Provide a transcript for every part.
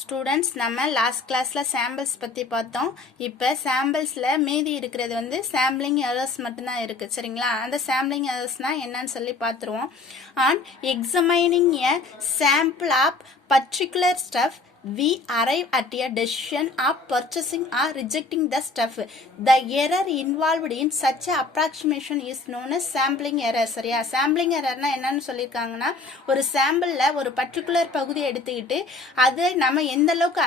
Students நம்ம last கிளாஸ்ல samples பத்தி பார்த்தோம். இப்போ சாம்பிள்ஸ்ல மீதி இருக்கிறது வந்து சாம்பிளிங் எரர்ஸ் மட்டும்தான் இருக்கு. சரிங்களா? அந்த சாம்பிளிங் எரர்ஸ்னா என்னன்னு சொல்லி பார்த்துருவோம். On examining a sample of particular stuff we arrive at a decision of purchasing or rejecting the stuff. The error involved in such a approximation is known as sampling error. சரியா? sampling errorனா என்னன்னு சொல்லியிருக்காங்கன்னா, ஒரு சாம்பிள்ல ஒரு particular பகுதியை எடுத்துக்கிட்டு அதை நம்ம எந்த அளவுக்கு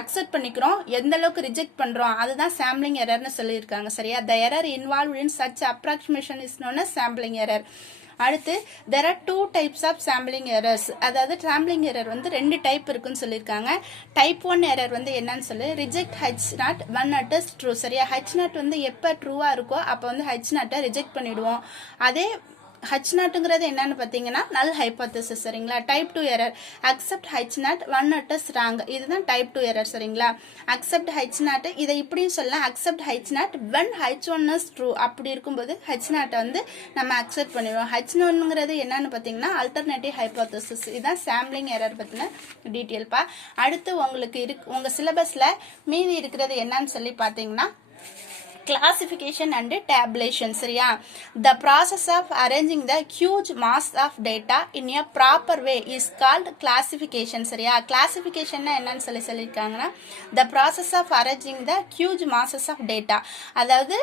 அக்செப்ட் பண்ணிக்கிறோம், எந்த அளவுக்கு ரிஜெக்ட் பண்றோம், அதுதான் சாம்பிளிங் எரர்னு சொல்லியிருக்காங்க. சரியா? the error involved in such approximation is known as sampling error. அடுத்து there are two types of sampling errors. அதாவது sampling error வந்து ரெண்டு டைப் இருக்குன்னு சொல்லியிருக்காங்க. டைப் 1 எரர் வந்து என்னன்னு சொல்லி reject h not when it is true. சரியா? h நாட் வந்து எப்போ ட்ரூவா இருக்கோ அப்போ வந்து h நாட்டை ரிஜெக்ட் பண்ணிடுவோம். அதே h நாட்டுங்கிறது என்னன்னு பார்த்தீங்கன்னா நல் ஹைபோதசிஸ். சரிங்களா? Type 2 error accept h not when it is wrong. இதுதான் டைப் 2 எரர். சரிங்களா? அக்செப்ட் h நாட் இதை இப்படியும் சொல்லலாம், accept h not when h1 is true. அப்படி இருக்கும்போது h நாட்டை வந்து நம்ம அக்செப்ட் பண்ணிடுவோம். h1ங்கிறது என்னன்னு பார்த்தீங்கன்னா அல்டர்னேட்டிவ் ஹைபோதசிஸ். இதுதான் சாம்பிளிங் எரர் பற்றின டீட்டெயில்ப்பா. அடுத்து உங்களுக்கு உங்க சிலபஸ்ல மீதி இருக்கிறது என்னன்னு சொல்லி பார்த்தீங்கன்னா classification and tabulation. சரியா? the process of arranging the huge mass of data in a proper way is called classification. சரியா? classification என்னன்னு சொல்லியிருக்காங்கன்னா the process of arranging the huge masses of data. அதாவது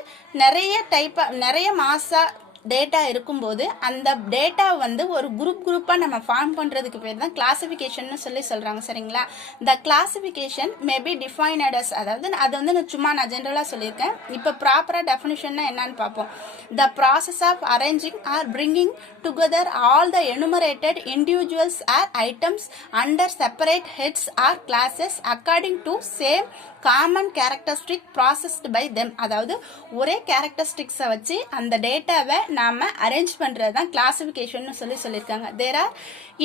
நிறைய மாசா டேட்டா இருக்கும்போது அந்த டேட்டா வந்து ஒரு குரூப்பா நம்ம ஃபார்ம் பண்றதுக்கு பேர் தான் கிளாசிஃபிகேஷன் சொல்லி சொல்றாங்க. சரிங்களா? The classification may be defined as, அதாவது அது வந்து நான் ஜெனரலா சொல்லியிருக்கேன். இப்போ ப்ராப்பரா டெஃபினிஷன்னா என்னன்னு பார்ப்போம். The process of arranging or bringing together all the enumerated individuals or items under separate heads or classes according to same common characteristic processed by them. அதாவது ஒரே கேரக்டரிஸ்டிக்ஸை வச்சு அந்த டேட்டாவை நாம அரேஞ்ச் பண்றது தான் கிளாசிஃபிகேஷன் சொல்லியிருக்காங்க. There are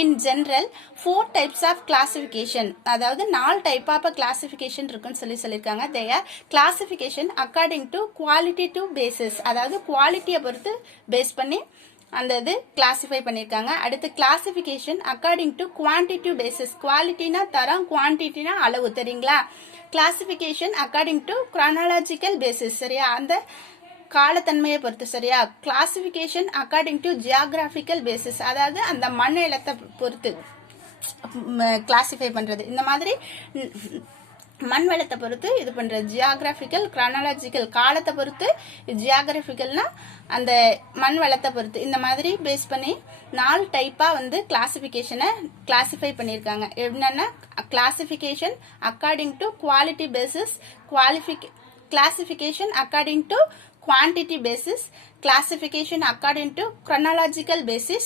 in general 4 types of classification. அதாவது 4 டைப் ஆஃப் கிளாசிஃபிகேஷன் இருக்குன்னு சொல்லியிருக்காங்க. They are classification according to qualitative basis. அதாவது குவாலிட்டியை பொறுத்து பேஸ் பண்ணி அந்த இது கிளாசிஃபை பண்ணியிருக்காங்க. அடுத்து classification according to quantitative basis. குவாலிட்டினா தரம், குவான்டிட்டினா அளவு. தெரியுங்களா? Classification according to chronological basis. சரியா? அந்த காலத்தன்மையை பொறுத்து. சரியா? Classification according to geographical basis. அதாவது அந்த மண் நிலத்தை பொறுத்து கிளாசிஃபை பண்றது. இந்த மாதிரி மண் வளத்தை பொறுத்து இது பண்றது. ஜியாகிராபிக்கல், கிரானாலஜிக்கல் காலத்தை பொறுத்து, ஜியாகிராபிக்கல்னா அந்த மண் வளத்தை பொறுத்து. இந்த மாதிரி பேஸ் பண்ணி 4 டைப்பா வந்து கிளாசிஃபிகேஷனை கிளாசிஃபை பண்ணியிருக்காங்க. என்னன்னா classification according to quality basis, classification according to quantity basis, classification according to chronological basis,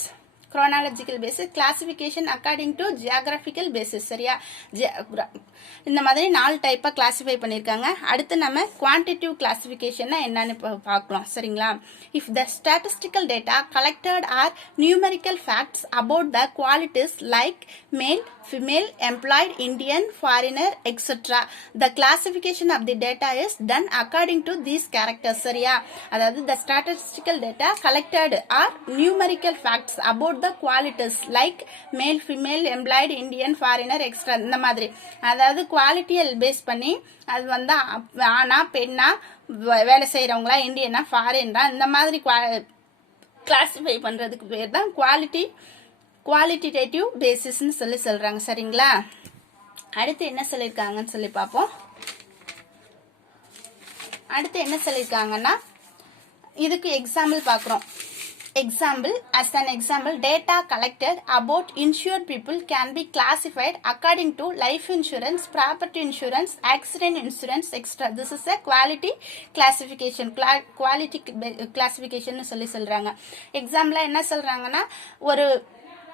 classification according to geographical basis. சரியா? இந்த மாதிரி 4 டைப்பா கிளாசிஃபை பண்ணிருக்காங்க. அடுத்து நம்ம குவான்டிட்டிவ் கிளாசிஃபிகேஷன் என்னன்னு பார்க்கலாம். சரிங்களா? if the statistical data collected are numerical facts about the qualities like male, female, employed, Indian, foreigner, etc. the classification of the data is done according to these characters. சரியா? அதாவது the statistical data collected are numerical facts about the qualities like male, female, employed, Indian, foreigner, etc. இந்த மாதிரி அதாவது குவாலிட்டியை base பண்ணி அது வந்து ஆனா பெண்ணா, வேலை செய்யறவங்களா, இந்தியனா, ஃபாரினா, இந்த மாதிரி கிளாசிஃபை பண்றதுக்கு பேர் தான் குவாலிட்டேட்டிவ் பேசிஸ்ன்னு சொல்றாங்க. சரிங்களா? அடுத்து என்ன சொல்லியிருக்காங்கன்னு சொல்லி பார்ப்போம். அடுத்து என்ன சொல்லியிருக்காங்கன்னா இதுக்கு எக்ஸாம்பிள் பார்க்குறோம். Example, as an example, data collected about insured people can be classified according to life insurance, property insurance, accident insurance, etc. This is a quality classification. Quality classification சொல்றாங்க. எக்ஸாம்பிளா என்ன சொல்றாங்கன்னா, ஒரு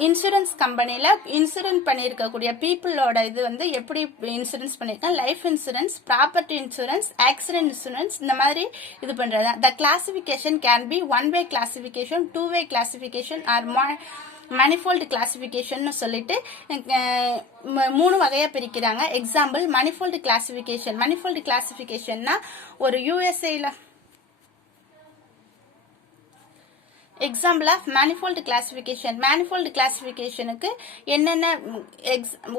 இன்சூரன்ஸ் கம்பெனில இன்சூரன்ஸ் பண்ணியிருக்கக்கூடிய பீப்புளோட இது வந்து எப்படி இன்சூரன்ஸ் பண்ணியிருக்காங்க, life insurance, property insurance, accident insurance, இந்த மாதிரி இது பண்றது. The classification can be 1-way classification, 2-way classification or manifold classification சொல்லிட்டு 3 வகையா பிரிக்கிறாங்க. Example manifold classification. மணிஃபோல்டு கிளாசிஃபிகேஷன்னா ஒரு யூஎஸ்ஏல example of manifold classification. Manifold கிளாசிஃபிகேஷனுக்கு என்னென்ன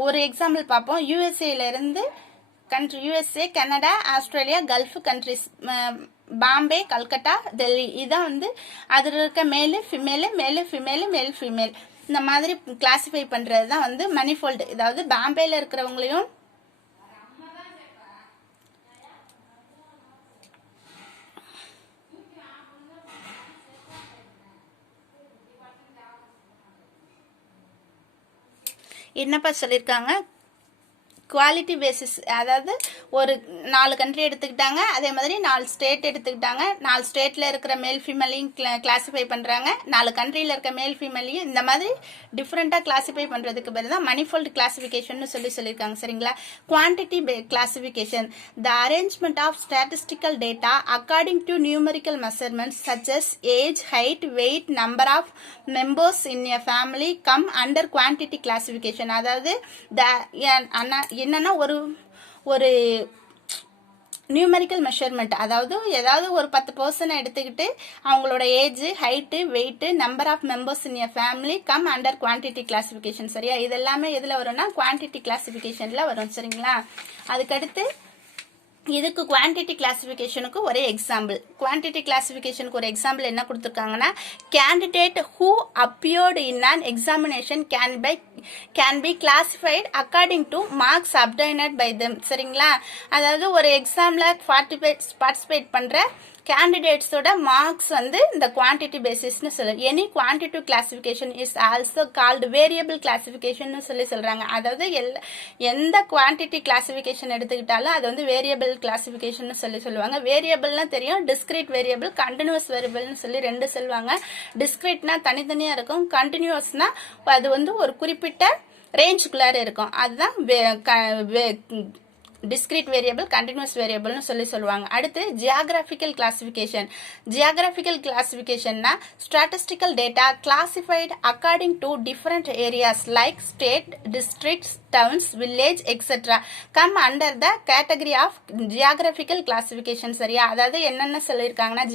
ஒரு எக்ஸாம்பிள் பார்ப்போம். யூஎஸ்ஏல இருந்து country, USA, Canada, Australia, Gulf countries, Bombay, Calcutta, Delhi, இதான் வந்து அதில் இருக்க மேலு ஃபிமேலு, மேலு ஃபிமேலு, மேல் ஃபிமேல், இந்த மாதிரி கிளாசிஃபை பண்ணுறது தான் வந்து மனிஃபோல்டு. அதாவது பாம்பேல இருக்கிறவங்களையும் என்னப்பா சொல்லியிருக்காங்க, குவாலிட்டி பேசிஸ், அதாவது ஒரு 4 கண்ட்ரி எடுத்துக்கிட்டாங்க, அதே மாதிரி 4 ஸ்டேட் எடுத்துக்கிட்டாங்க, 4 ஸ்டேட்டில் இருக்கிற மேல் ஃபீமேலையும் கிளாஸிஃபை பண்ணுறாங்க, 4 கண்ட்ரியில் இருக்க மேல் ஃபீமேலையும் இந்த மாதிரி டிஃப்ரெண்ட்டாக கிளாஸிஃபை பண்ணுறதுக்கு பேர் தான் மனிஃபோல்டு கிளாஸிஃபிகேஷன் சொல்லியிருக்காங்க. சரிங்களா? Quantity classification, the arrangement of statistical data according to numerical measurements such as age, height, weight, number of members in a family come under quantity classification. அதாவது என்னன்னா ஒரு நியூமெரிக்கல் மெஷர்மெண்ட், அதாவது ஏதாவது ஒரு 10 பர்சனை எடுத்துக்கிட்டு அவங்களோட age, height, weight, number of members in a family come under quantity classification. சரியா? இது எல்லாமே எதில் வரும்னா குவான்டிட்டி கிளாஸிஃபிகேஷனில் வரும். சரிங்களா? அதுக்கடுத்து இதுக்கு குவான்டிட்டி கிளாஸிஃபிகேஷனுக்கு ஒரே எக்ஸாம்பிள். குவான்டிட்டி கிளாஸிஃபிகேஷனுக்கு ஒரு எக்ஸாம்பிள் என்ன கொடுத்துருக்காங்கன்னா, candidate who appeared in an examination can be classified according to marks obtained by them. சரிங்களா? அதாவது ஒரு எக்ஸாமில் பார்ட்டிசிபேட் பண்ணுற கேண்டிடேட்ஸோட மார்க்ஸ் வந்து இந்த குவான்டிட்டி பேசிஸ்னு சொல்லுவோம். Any quantitative classification is also called variable classification சொல்றாங்க. அதாவது எந்த குவான்டிட்டி கிளாசிஃபிகேஷன் எடுத்துக்கிட்டாலும் அது வந்து வேரியபிள் கிளாசிஃபிகேஷன் சொல்லுவாங்க. வேரியபிள்னா தெரியும், டிஸ்கிரீட் வேரியபிள், கண்டினியூஸ் வேரியபிள்னு சொல்லி 2 சொல்லுவாங்க. டிஸ்கிரீட்னா தனித்தனியா இருக்கும், கண்டினியூஸ்னா அது வந்து ஒரு குறிப்பிட்ட ரேஞ்சுக்குள்ளார இருக்கும். அதுதான் discrete variable, continuous variable சொல்லுவாங்க. அடுத்து geographical classification. Geographical classification na statistical data classified according to different areas like state, districts, towns, village, etc. come under the category of geographical classification. சரியா? அதாவது என்னென்ன சொல்லியிருக்காங்கன்னா,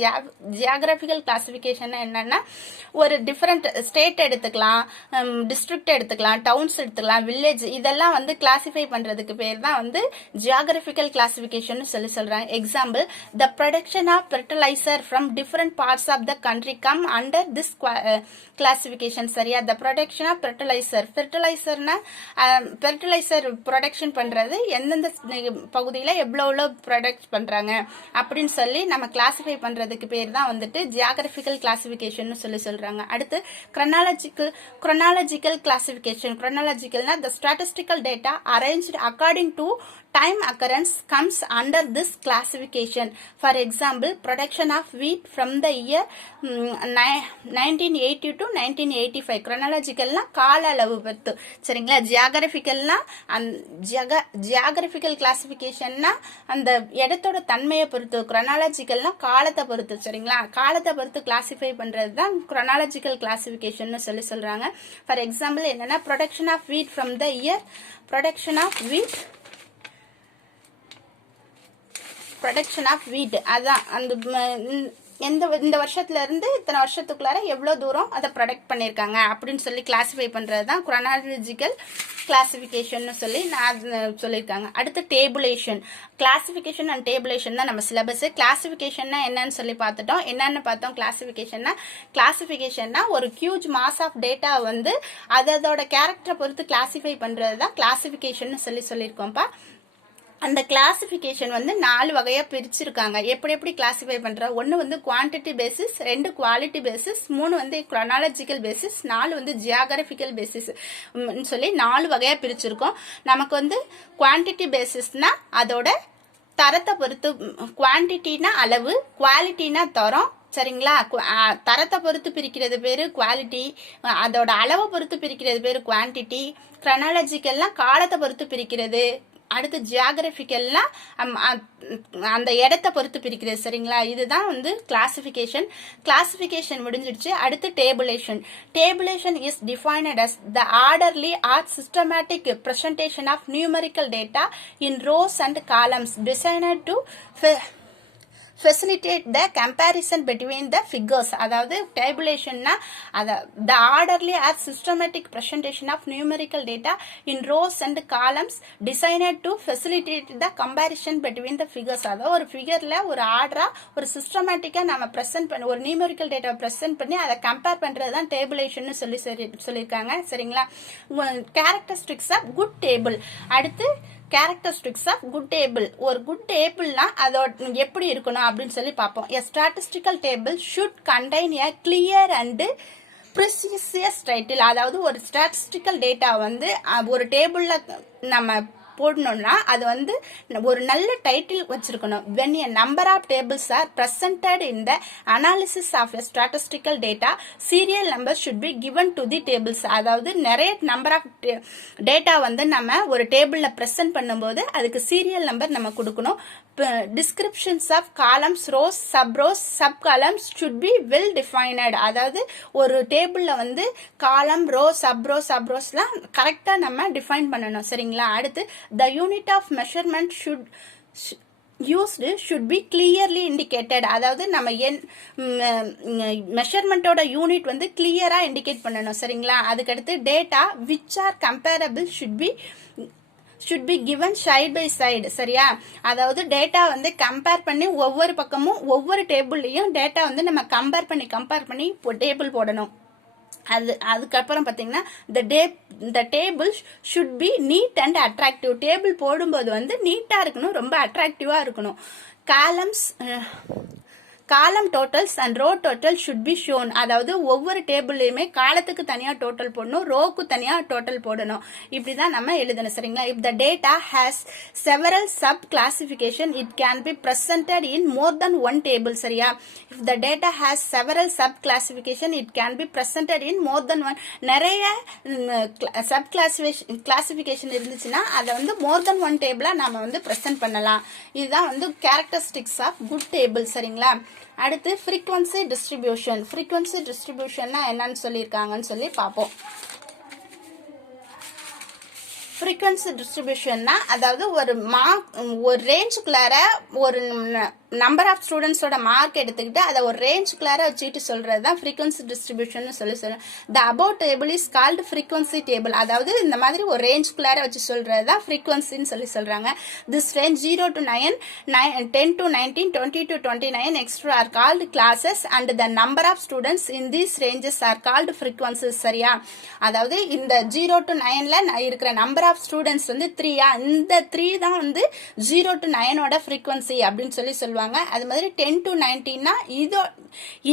geographical classification என்னன்னா, ஒரு different state எடுத்துக்கலாம், district எடுத்துக்கலாம், டவுன்ஸ் எடுத்துக்கலாம், village, இதெல்லாம் வந்து கிளாசிஃபை பண்றதுக்கு பேர் தான் வந்து geographical classification சொல்றாங்க. Example, the production of fertilizer from different parts of the country come under this classification. சரியா? the production of fertilizerனா fertilizer production பண்றது எந்தெந்த பகுதியில் எவ்வளோ ப்ராடக்ட் பண்றாங்க அப்படின்னு சொல்லி நம்ம கிளாசிஃபை பண்றதுக்கு பேர் தான் வந்துட்டு geographical classification சொல்றாங்க. அடுத்து chronological classification. chronologicalனா the statistical data arranged according to time occurrence comes under this classification. For example, production of wheat from the year 1980 to 1985. chronologicalனா கால அளவு பொறுத்து. சரிங்களா? ஜியாகிரபிக்கல்னா ஜியாகிரபிக்கல் கிளாசிஃபிகேஷன்னா அந்த இடத்தோட தன்மையை பொறுத்து, chronologicalனா காலத்தை பொறுத்து. சரிங்களா? காலத்தை பொறுத்து கிளாசிஃபை பண்றது தான் chronological classification சொல்றாங்க. ஃபார் எக்ஸாம்பிள் என்னன்னா, production of wheat from the year production of wheat, அதான் அந்த இந்த வருஷத்துல இருந்து இத்தனை வருஷத்துக்குள்ளார எவ்வளவு தூரம் அதை ப்ரொடக்ட் பண்ணியிருக்காங்க அப்படின்னு சொல்லி கிளாசிஃபை பண்றது தான் chronological classification சொல்லி நான் சொல்லியிருக்காங்க. அடுத்து டேபுலேஷன். கிளாசிஃபிகேஷன் அண்ட் டேபுலேஷன் தான் நம்ம சிலபஸ். கிளாசிஃபிகேஷன்னா என்னன்னு சொல்லி பார்த்துட்டோம். என்னன்னு பார்த்தோம்? கிளாசிஃபிகேஷன்னா ஒரு ஹியூஜ் மாஸ் ஆஃப் டேட்டா வந்து அதோட கேரக்டரை பொறுத்து கிளாசிஃபை பண்றது தான் கிளாசிஃபிகேஷன் சொல்லியிருக்கோம்ப்பா. அந்த கிளாசிஃபிகேஷன் வந்து 4 வகையா பிரிச்சிருக்காங்க. எப்படி கிளாசிஃபை பண்ற? 1 வந்து குவான்டிட்டி பேசிஸ், 2 குவாலிட்டி பேசிஸ், 3 வந்து குரோனாலஜிக்கல் பேசிஸ், 4 வந்து ஜியாகிரபிக்கல் பேசிஸ் சொல்லி 4 வகையா பிரிச்சிருக்கோம். நமக்கு வந்து குவான்டிட்டி பேசிஸ்னா அதோட தரத்தை பொறுத்து, குவான்டிட்டினா அளவு, குவாலிட்டினா தரம். சரிங்களா? தரத்தை பொறுத்து பிரிக்கிறது பேரு குவாலிட்டி, அதோட அளவை பொறுத்து பிரிக்கிறது பேரு குவான்டிட்டி. குரோனாலஜிக்கல்னா காலத்தை பொறுத்து பிரிக்கிறது. அடுத்து ஜியாகிரபிக்கல்னா அந்த இடத்தை பொறுத்து பிரிக்கிறது. சரிங்களா? இதுதான் வந்து கிளாசிஃபிகேஷன் முடிஞ்சிடுச்சு. அடுத்து tabulation is defined as the orderly or systematic presentation of numerical data in rows and columns designed to facilitate the comparison between the figures. அதாவது tabulationனா the orderly or systematic presentation of numerical data in rows and columns designed to facilitate the comparison between the figures. அதாவது ஒரு ஃபிகர்ல ஒரு ஆர்டரா ஒரு சிஸ்டமேட்டிக்கா நம்ம present பண்ணி ஒரு numerical data present பண்ணி அதை கம்பேர் பண்றது தான் டேபிளேஷன் சொல்லியிருக்காங்க. சரிங்களா? Characteristics of good table. அடுத்து கேரக்டரிஸ்டிக்ஸ் ஆஃப் குட் டேபிள். ஒரு குட் டேபிள்னா அதோட எப்படி இருக்கணும் அப்படின்னு சொல்லி பார்ப்போம். A statistical table should contain a clear and precise title. அதாவது ஒரு ஸ்டாட்டிஸ்டிக்கல் டேட்டா வந்து ஒரு டேபிள்ல நம்ம போடணும்னா அது வந்து ஒரு நல்ல டைட்டில் வச்சிருக்கணும். when a number of tables are presented in the analysis of a statistical data, serial numbers should be given to the tables. அதாவது நிறைய நம்பர் ஆஃப் டேட்டா வந்து நம்ம ஒரு டேபிள்ல பிரசன்ட் பண்ணும்போது அதுக்கு சீரியல் நம்பர் நம்ம கொடுக்கணும். descriptions of columns, rows, sub rows, sub columns should be well defined. அதாவது ஒரு டேபிள்ல வந்து காலம், ரோ, சப் ரோ, சப் ரோஸ்லாம் கரெக்டா நம்ம டிஃபைன் பண்ணணும். சரிங்களா? அடுத்து the unit of measurement used should be clearly indicated. அதாவது நம்ம மெஷர்மெண்டோட யூனிட் வந்து கிளியரா இண்டிகேட் பண்ணணும். சரிங்களா? அதுக்கடுத்து data which are comparable should be given side by side. சரியா? அதாவது டேட்டா வந்து கம்பேர் பண்ணி ஒவ்வொரு பக்கமும் ஒவ்வொரு டேபிள்லயும் டேட்டா வந்து நம்ம கம்பேர் பண்ணி டேபிள் போடணும். அதுக்கப்புறம் பாத்தீங்கன்னா the table should be neat and attractive. Table போடும்போது வந்து நீட்டா இருக்கணும், ரொம்ப அட்ராக்டிவா இருக்கணும். Column totals and row total should be shown. அதாவது ஒவ்வொரு டேபிள்லயுமே காலத்துக்கு தனியா டோட்டல் போடணும், ரோக்கு தனியா டோட்டல் போடணும். இப்படிதான் நம்ம எழுதணும். சரிங்களா? if the data has several sub classification it can be presented in more than one table. சரியா? if the data has several sub classification it can be presented in more than one. நிறைய sub classification இருந்துச்சுன்னா அதை வந்து more than one டேபிளா நாம வந்து present பண்ணலாம். இதுதான் வந்து characteristics of good table. சரிங்களா? அடுத்து frequency distribution. frequency distributionனா என்னன்னு சொல்லியிருக்காங்கன்னு சொல்லி பார்ப்போம். frequency distributionனா அதாவது ஒரு ரேஞ்சுக்குள்ளார ஒரு நம்பர் ஆஃப் ஸ்டூடெண்ட்ஸோட மார்க் எடுத்துக்கிட்டு அதை ஒரு ரேஞ்சுக்குள்ளார வச்சுட்டு சொல்றது தான் frequency distribution சொல்லி சொல்றோம். the above table is called frequency table. அதாவது இந்த மாதிரி ஒரு ரேஞ்சுக்குள்ளார வச்சு சொல்றது தான் frequencyன்னு சொல்லி சொல்றாங்க. this range 0 to 9, 10 to 19, 20 to 29 extra are called classes and the number of students in these ranges are called frequencies. சரியா? அதாவது இந்த 0 to 9ல இருக்கிற நம்பர் ஆஃப் ஸ்டூடெண்ட்ஸ் வந்து 3 இந்த 3 தான் வந்து 0 to 9ஓட frequency அப்படின்னு சொல்லி சொல்லுவாங்க. அது மாதிரி 10 to 19னா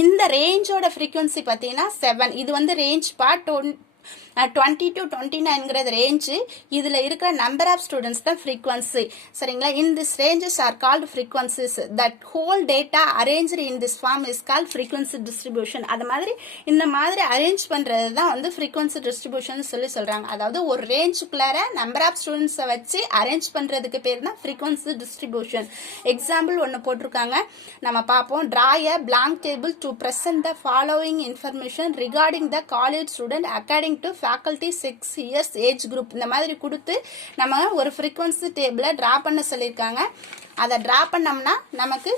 இந்த ரேஞ்சோட frequency பாத்தீங்கன்னா 7. இது வந்து ரேஞ்ச் பார்ட் 20 to 29ங்கிறது ரேஞ்சு. இதுல இருக்கிற நம்பர் ஆஃப் ஸ்டூடெண்ட்ஸ் தான் frequency. சரிங்களா? in this ranges are called frequencies. that whole data arranged in this form is called frequency distribution. அது மாதிரி இந்த மாதிரி அரேஞ்ச் பண்றது தான் வந்து frequency distribution சொல்லி சொல்றாங்க. அதாவது ஒரு ரேஞ்சுக்குள்ளார நம்பர் ஆஃப் ஸ்டூடெண்ட்ஸை வச்சு அரேஞ்ச் பண்றதுக்கு பேர் தான் frequency distribution. எக்ஸாம்பிள் ஒன்னு போட்டிருக்காங்க, நம்ம பார்ப்போம். draw a blank table to present the following information regarding the college student according to faculty 6 years age group. இந்த மாதிரி கொடுத்து நம்ம ஒரு frequency டேபிளை டிரா பண்ண சொல்லியிருக்காங்க. அதை டிரா பண்ணோம்னா நமக்கு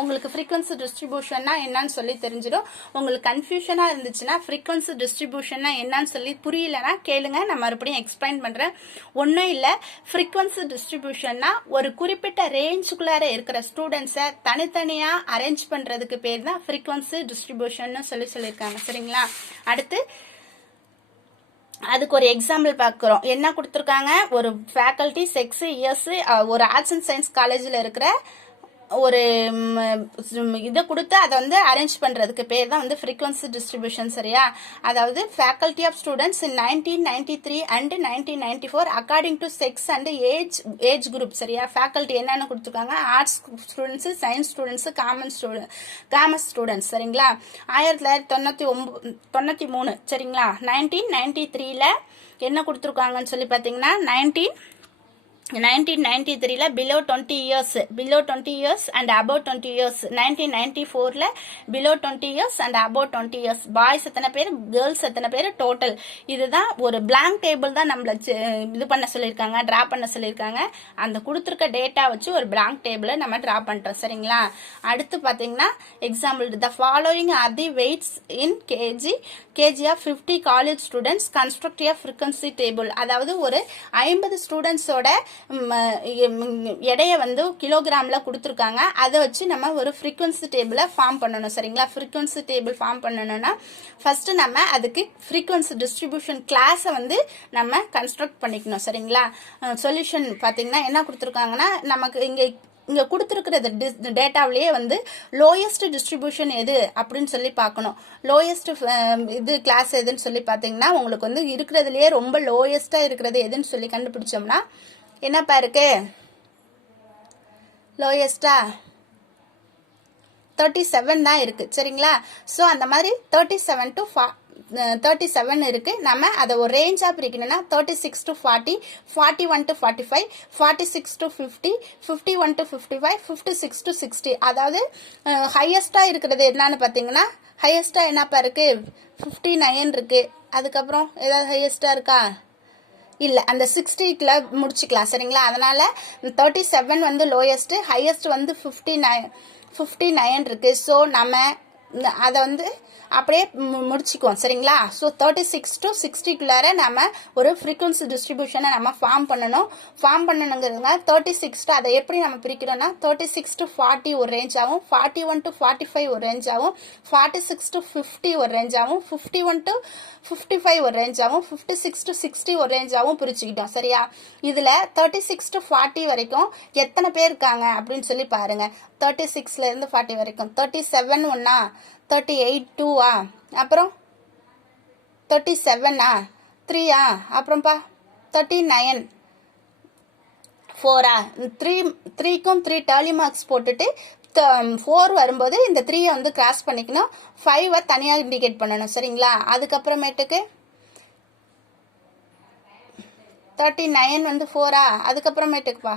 உங்களுக்கு frequency distributionனா என்னன்னு சொல்லி தெரிஞ்சிடும். உங்களுக்கு கன்ஃபியூஷனா இருந்துச்சுன்னா frequency distributionனா என்னன்னு சொல்லி புரியலனா கேளுங்க, நான் மறுபடியும் எக்ஸ்பிளைன் பண்றேன். ஒன்றும் இல்லை, frequency distributionனா ஒரு குறிப்பிட்ட ரேஞ்சுக்குள்ளார இருக்கிற ஸ்டூடெண்ட்ஸை தனித்தனியா அரேஞ்ச் பண்றதுக்கு பேர் தான் frequency distributionனு சொல்லியிருக்காங்க. சரிங்களா? அடுத்து அதுக்கு ஒரு எக்ஸாம்பிள் பார்க்கிறோம். என்ன கொடுத்துருக்காங்க? ஒரு ஃபேக்கல்டி 6 இயர்ஸ் ஒரு ஆர்ட்ஸ் அண்ட் சயின்ஸ் காலேஜில் இருக்கிற ஒரு இதை கொடுத்து அதை வந்து அரேஞ்ச் பண்றதுக்கு பேர் தான் வந்து frequency distribution. சரியா? அதாவது faculty of students in 1993 and 1994 according to sex and age group. சரியா? faculty என்னன்னு கொடுத்துருக்காங்க? Arts students, science students, commerce students. சரிங்களா? 1993. சரிங்களா? 1993ல என்ன கொடுத்துருக்காங்கன்னு சொல்லி பார்த்தீங்கன்னா 1993ல below 20 years and above 20 years. 1994ல below 20 years and above 20 years. Boys எத்தனை பேர், கேர்ள்ஸ் எத்தனை பேர் டோட்டல். இதுதான் ஒரு blank டேபிள் தான் நம்மள இது பண்ண சொல்லியிருக்காங்க, டிரா பண்ண சொல்லியிருக்காங்க. அந்த கொடுத்துருக்க டேட்டா வச்சு ஒரு blank டேபிளை நம்ம டிரா பண்றோம். சரிங்களா? அடுத்து பாத்தீங்கன்னா example, the following are the weights in kg of 50 college students, construct a frequency table. அதாவது ஒரு 50 ஸ்டூடெண்ட்ஸோட எடைய வந்து கிலோகிராம்ல கொடுத்துருக்காங்க. அதை வச்சு நம்ம ஒரு ஃப்ரீக்வன்சி டேபிளை ஃபார்ம் பண்ணணும். சரிங்களா? ஃப்ரீக்வன்சி டேபிள் ஃபார்ம் பண்ணணும்னா ஃபர்ஸ்ட் நம்ம அதுக்கு ஃப்ரீக்வன்சி டிஸ்ட்ரிபியூஷன் கிளாஸை வந்து நம்ம கன்ஸ்ட்ரக்ட் பண்ணிக்கணும். சரிங்களா? சொல்யூஷன் பார்த்தீங்கன்னா என்ன கொடுத்துருக்காங்கன்னா, நமக்கு இங்க கொடுத்துருக்கிறது டேட்டாவிலேயே வந்து லோயஸ்ட் டிஸ்ட்ரிபியூஷன் எது அப்படின்னு சொல்லி பார்க்கணும். லோயஸ்ட் இது கிளாஸ் எதுன்னு சொல்லி பார்த்தீங்கன்னா, உங்களுக்கு வந்து இருக்கிறதுலயே ரொம்ப லோயஸ்டா இருக்கிறது எதுன்னு சொல்லி கண்டுபிடிச்சோம்னா என்னப்பா இருக்கு? லோயஸ்டா 37 தான் இருக்கு. சரிங்களா? ஸோ அந்த மாதிரி 37 to 37 இருக்கு. நம்ம அதை ஒரு ரேஞ்சா பிரிக்கணும்னா 36 to 40, 41 to 45, 46 to 50, 51 to 55, 56 to 60. அதாவது ஹையஸ்டா இருக்கிறது என்னன்னு பாத்தீங்கன்னா, ஹையஸ்டா என்னப்பா இருக்கு? 59 இருக்கு. அதுக்கப்புறம் ஏதாவது ஹையஸ்டா இருக்கா? இல்ல, அந்த 60க்குள்ள முடிச்சுக்கலாம். சரிங்களா? அதனால 37 வந்து லோயஸ்ட், ஹையஸ்ட் வந்து 59 இருக்கு. ஸோ நம்ம அதை வந்து அப்படியே முடிச்சுக்குவோம். சரிங்களா? ஸோ 36 to 60க்குள்ளார நம்ம ஒரு ஃப்ரீக்வன்சி டிஸ்ட்ரிபியூஷனை நம்ம ஃபார்ம் பண்ணணுங்கிறதுங்க. 36 அதை எப்படி நம்ம பிரிக்கிறோம்னா, 36 to 40 ஒரு ரேஞ்ச் ஆகும், 41 to 45 ஒரு ரேஞ்ச் ஆகும், 46 to 50 ஒரு ரேஞ்ச் ஆகும், 51 to 55 ஒரு ரேஞ்ச் ஆகும், 56 to 60 ஒரு ரேஞ்ச் ஆகும் பிரிச்சுக்கிட்டோம். சரியா? இதுல 36 to 40 வரைக்கும் எத்தனை பேர் இருக்காங்க அப்படின்னு சொல்லி பாருங்க. 36ல இருந்து 40 வரைக்கும் 37 ஒன்னா, 38 2ஆ, அப்புறம் 37ஆ, 3ஆ, அப்புறம்ப்பா 39 4ஆ. 3க்கும் 3 டர்லி மார்க்ஸ் போட்டுட்டு 4 வரும்போது இந்த 3 வந்து கிராஸ் பண்ணிக்கணும், 5 தனியா இண்டிகேட் பண்ணணும். சரிங்களா? அதுக்கப்புறமேட்டுக்கு 39 வந்து 4ஆ, அதுக்கப்புறமேட்டுக்குப்பா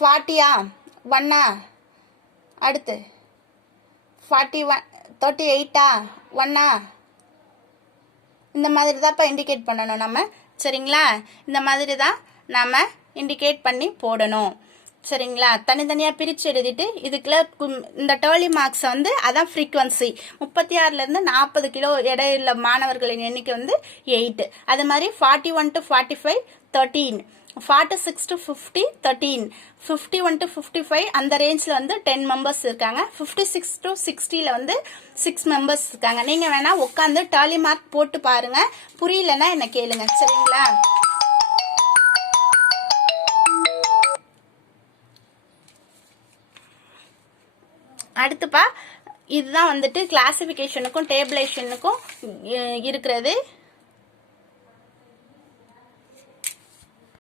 40ஆ, 1ஆ, அடுத்து 41 38ஆ, 1ஆ. இந்த மாதிரி தான்ப்பா இண்டிகேட் பண்ணணும் நம்ம. சரிங்களா? இந்த மாதிரி தான் நாம இண்டிகேட் பண்ணி போடணும். சரிங்களா? தனித்தனியா பிரிச்சு எழுதிட்டு இதுக்குள்ள இந்த டர்லி மார்க்ஸ் வந்து அதான் ஃப்ரீக்வன்சி. 36ல இருந்து 40 கிலோ எடையுள்ள மாணவர்களின் எண்ணிக்கை வந்து 8. அது மாதிரி 41 to 45 13, 46 to 50 13, 51 to 55 அந்த ரேஞ்ச்ல வந்து 10 மெம்பர்ஸ் இருக்காங்க, 56 to 60ல வந்து 6 மெம்பர்ஸ் இருக்காங்க. நீங்க வேணா உட்காந்து டர்லி மார்க் போட்டு பாருங்க, புரியலன்னா என்ன கேளுங்க. சரிங்களா? அடுத்துப்பா இதுதான் வந்துட்டு கிளாசிஃபிகேஷனுக்கும் டேபிளேஷனுக்கும் இருக்கிறது.